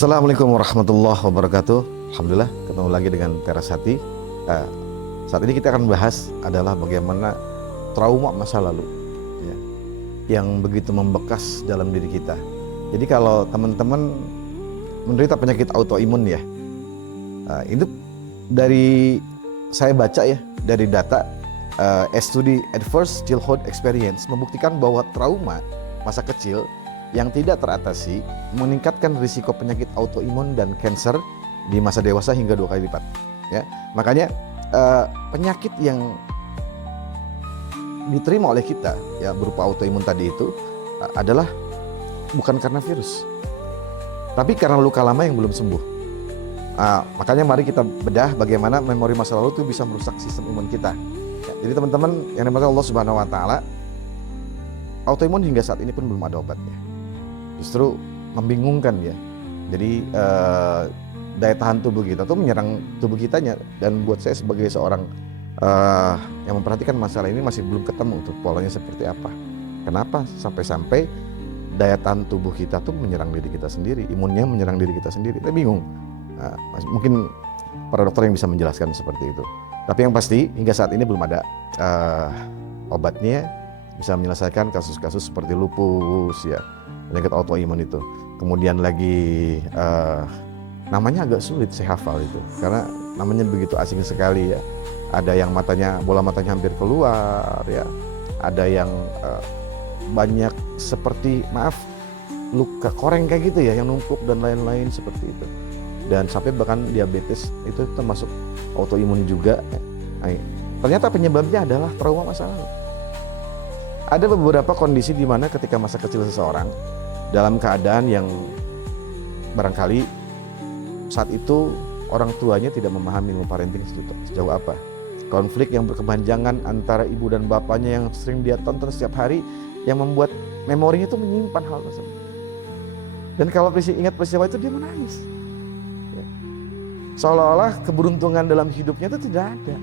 Assalamualaikum warahmatullahi wabarakatuh. Alhamdulillah ketemu lagi dengan Teras Hati. Saat ini kita akan bahas adalah bagaimana trauma masa lalu ya, yang begitu membekas dalam diri kita. Jadi kalau teman-teman menderita penyakit autoimun ya, itu dari saya baca ya dari data studi Adverse Childhood Experience membuktikan bahwa trauma masa kecil yang tidak teratasi meningkatkan risiko penyakit autoimun dan kanker di masa dewasa hingga 2 kali lipat. Ya, makanya penyakit yang diterima oleh kita ya berupa autoimun tadi itu adalah bukan karena virus, tapi karena luka lama yang belum sembuh. Makanya mari kita bedah bagaimana memori masa lalu itu bisa merusak sistem imun kita. Ya, jadi teman-teman yang dimana Allah Subhanahu Wa Taala, autoimun hingga saat ini pun belum ada obatnya. Justru membingungkan ya. Jadi daya tahan tubuh kita tuh menyerang tubuh kitanya, dan buat saya sebagai seorang yang memperhatikan masalah ini masih belum ketemu tuh polanya seperti apa. Kenapa sampai-sampai daya tahan tubuh kita tuh menyerang diri kita sendiri, imunnya menyerang diri kita sendiri. Kita bingung. Mungkin para dokter yang bisa menjelaskan seperti itu. Tapi yang pasti hingga saat ini belum ada obatnya bisa menyelesaikan kasus-kasus seperti lupus ya, penyakit autoimun itu. Kemudian lagi namanya agak sulit saya hafal itu karena namanya begitu asing sekali ya. Ada yang bola matanya hampir keluar ya. Ada yang banyak seperti luka koreng kayak gitu ya, yang numpuk dan lain-lain seperti itu. Dan sampai bahkan diabetes itu termasuk autoimun juga. Ternyata penyebabnya adalah trauma masa lalu. Ada beberapa kondisi di mana ketika masa kecil seseorang dalam keadaan yang barangkali saat itu orang tuanya tidak memahami ilmu parenting sejauh apa. Konflik yang berkepanjangan antara ibu dan bapaknya yang sering dia tonton setiap hari yang membuat memorinya itu menyimpan hal tersebut. Dan kalau ingat peristiwa itu dia menangis. Ya. Seolah-olah keberuntungan dalam hidupnya itu tidak ada.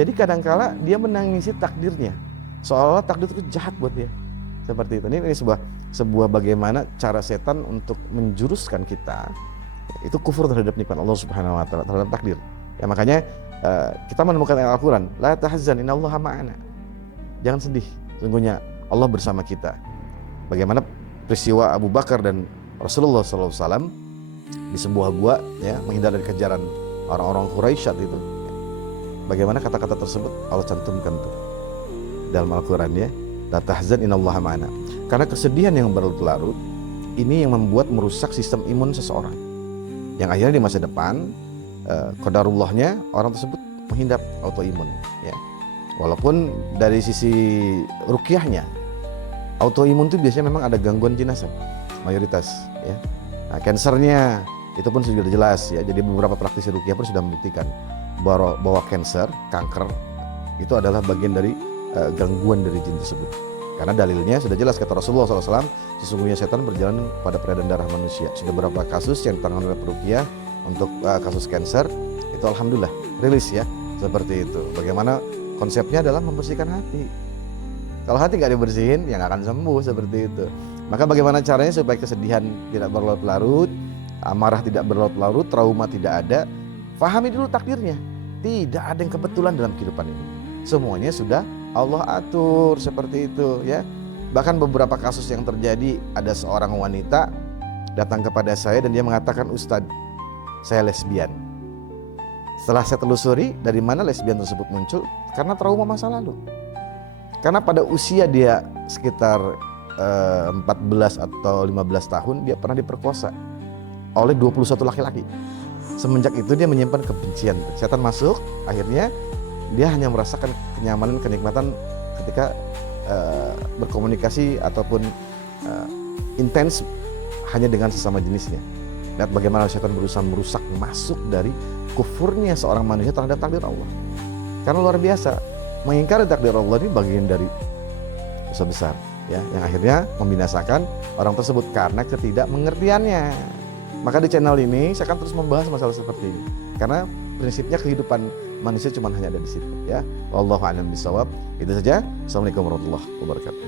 Jadi kadangkala dia menangisi takdirnya. Seolah-olah takdir itu jahat buat dia. Seperti itu. Ini sebuah bagaimana cara setan untuk menjuruskan kita itu kufur terhadap nikmat Allah Subhanahu Wa Taala, terhadap takdir. Ya makanya kita menemukan ayat Al-Quran, la tahzan innallaha ma'ana. Jangan sedih, sesungguhnya Allah bersama kita. Bagaimana peristiwa Abu Bakar dan Rasulullah SAW di sebuah gua ya, menghindar dari kejaran orang-orang Quraisy saat itu. Bagaimana kata-kata tersebut Allah cantumkan tuh dalam Al-Quran ya, la tahzan innallaha ma'ana. Karena kesedihan yang berlarut-larut ini yang membuat merusak sistem imun seseorang, yang akhirnya di masa depan qadarullahnya orang tersebut menghidap autoimun ya. Walaupun dari sisi ruqyahnya autoimun itu biasanya memang ada gangguan jenazah mayoritas ya. Nah, kansernya itu pun sudah jelas ya. Jadi beberapa praktisi ruqyah pun sudah membuktikan bahwa kanker itu adalah bagian dari gangguan dari jin tersebut. Karena dalilnya sudah jelas, kata Rasulullah SAW, sesungguhnya setan berjalan pada peredaran darah manusia. Sudah beberapa kasus yang ditangani oleh peruqyah untuk kasus kanker itu alhamdulillah rilis ya, seperti itu. Bagaimana konsepnya adalah membersihkan hati. Kalau hati nggak dibersihin ya nggak akan sembuh, seperti itu. Maka bagaimana caranya supaya kesedihan tidak berlarut-larut, amarah tidak berlarut-larut, trauma tidak ada? Fahami dulu takdirnya. Tidak ada yang kebetulan dalam kehidupan ini. Semuanya sudah Allah atur seperti itu ya. Bahkan beberapa kasus yang terjadi, ada seorang wanita datang kepada saya dan dia mengatakan, Ustadz, saya lesbian. Setelah saya telusuri dari mana lesbian tersebut muncul, karena trauma masa lalu. Karena pada usia dia sekitar 14 atau 15 tahun dia pernah diperkosa oleh 21 laki-laki. Semenjak itu dia menyimpan kebencian. Setan masuk, akhirnya dia hanya merasakan kenyamanan, kenikmatan ketika berkomunikasi ataupun intens hanya dengan sesama jenisnya. Lihat bagaimana setan berusaha merusak, masuk dari kufurnya seorang manusia terhadap takdir Allah. Karena luar biasa, mengingkari takdir Allah ini bagian dari dosa besar ya, yang akhirnya membinasakan orang tersebut karena ketidakmengertiannya. Maka di channel ini saya akan terus membahas masalah seperti ini, karena prinsipnya kehidupan manusia cuma hanya ada di situ ya. Wallahu a'lam bishawab. Itu saja. Assalamualaikum warahmatullahi wabarakatuh.